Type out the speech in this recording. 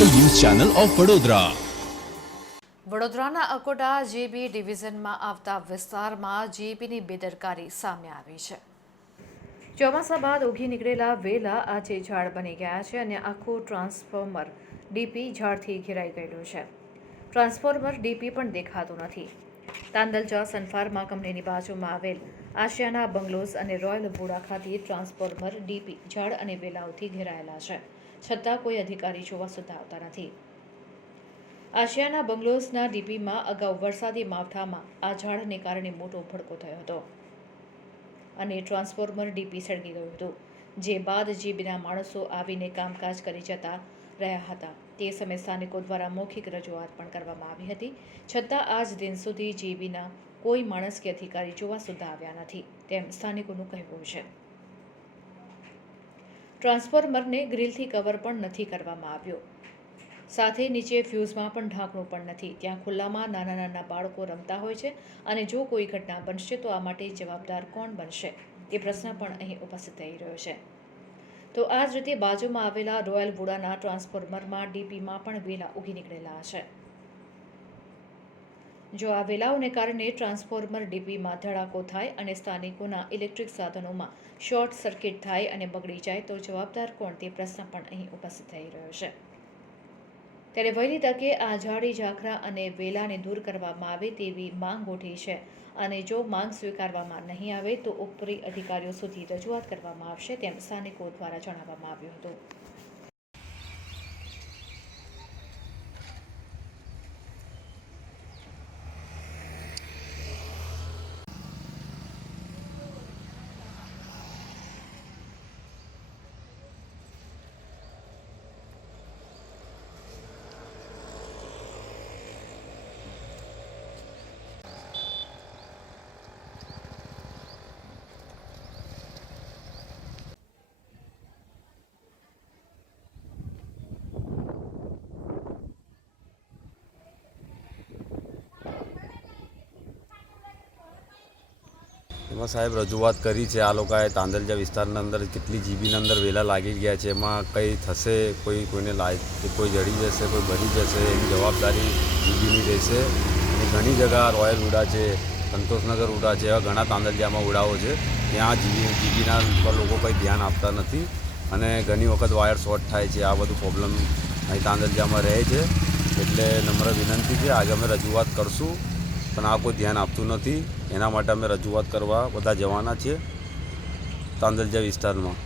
Channel of Vadodara. વડોદરાના Akota GB ડિવિઝનમાં આવતા વિસ્તારમાં જીબીની બેદરકારી સામે આવી છે. ચોમાસા બાદ ઉગી નીકળેલા વેલા આજે ઝાડ બની ગયા છે અને આખું ટ્રાન્સફોર્મર ડીપી ઝાડથી ઘેરાઈ ગયેલું છે. ટ્રાન્સફોર્મર ડીપી પણ દેખાતું નથી. તાંદલજા સનફાર્મા કંપનીની બાજુમાં આવેલ આશિયાના બંગલોઝ અને રોયલ વુડા ખાતે ટ્રાન્સફોર્મર ડીપી ઝાડ અને વેલાઓથી ઘેરાયેલા છે. છતાં કોઈ અધિકારી જોવા સુદ્ધા આવતા નથી. આશિયાના બંગલોઝના ડીપીમાં અગાઉ વરસાદી માવઠામાં આ ઝાડને કારણે મોટો ભડકો થયો હતો. અને ટ્રાન્સફોર્મર ડીપી સળગી ગયું હતું. જે બાદ જીબીના માણસો આવીને કામકાજ કરી જતા રહ્યા હતા. તે સમયે સ્થાનિકો દ્વારા મૌખિક રજૂઆત પણ કરવામાં આવી હતી. છતાં આજ દિન સુધી જીબીના કોઈ માણસ કે અધિકારી જોવા સુદ્ધા આવ્યા નથી, તેમ સ્થાનિકોનું કહેવું છે. ટ્રાન્સફોર્મરને ગ્રીલથી કવર પણ નથી કરવામાં આવ્યો. સાથે નીચે ફ્યુઝમાં પણ ઢાંકણું પણ નથી. ત્યાં ખુલ્લામાં નાના નાના બાળકો રમતા હોય છે અને જો કોઈ ઘટના બનશે તો આ માટે જવાબદાર કોણ બનશે? એ પ્રશ્ન પણ અહીં ઉપસ્થિત થઈ રહ્યો છે. તો આ જ રીતે બાજુમાં આવેલા રોયલ વુડાના ટ્રાન્સફોર્મરમાં ડીપીમાં પણ વેલા ઉગી નીકળેલા છે. જો આ વેલાઓને કારણે ટ્રાન્સફોર્મર ડીપીમાં ધડાકો થાય અને સ્થાનિકોના ઇલેક્ટ્રિક સાધનોમાં શોર્ટ સર્કિટ થાય અને બગડી જાય તો જવાબદાર કોણ તે પ્રશ્ન પણ અહીં ઉપસ્થિત થઈ રહ્યો છે. ત્યારે વહેલી તકે આ ઝાડી ઝાખરા અને વેલાને દૂર કરવામાં આવે તેવી માંગ ઉઠી છે અને જો માંગ સ્વીકારવામાં નહીં આવે તો ઉપરી અધિકારીઓ સુધી રજૂઆત કરવામાં આવશે તેમ સ્થાનિકો દ્વારા જણાવવામાં આવ્યું હતું. એમાં સાહેબ રજૂઆત કરી છે, આ લોકોએ તાંદલજા વિસ્તારના અંદર કેટલી જીબીની અંદર વેલા લાગી ગયા છે, એમાં કંઈ થશે, કોઈ કોઈને લાગ કોઈ જડી જશે, કોઈ ભરી જશે, એની જવાબદારી જીબીની રહેશે. અને ઘણી જગા રોયલ ઉડા છે, સંતોષનગર ઉડા છે, એવા ઘણા તાંદલજામાં ઉડાઓ છે, ત્યાં જીબી, જીબીના પર લોકો કંઈ ધ્યાન આપતા નથી. અને ઘણી વખત વાયર શોર્ટ થાય છે, આ બધું પ્રોબ્લેમ અહીં તાંદલજામાં રહે છે. એટલે નમ્ર વિનંતી છે, આજે અમે રજૂઆત કરશું. પણ આ કોઈ ધ્યાન આપતું નથી. એના માટે અમે રજૂઆત કરવા બધા જવાના છીએ. તાંદલજા વિસ્તારમાં.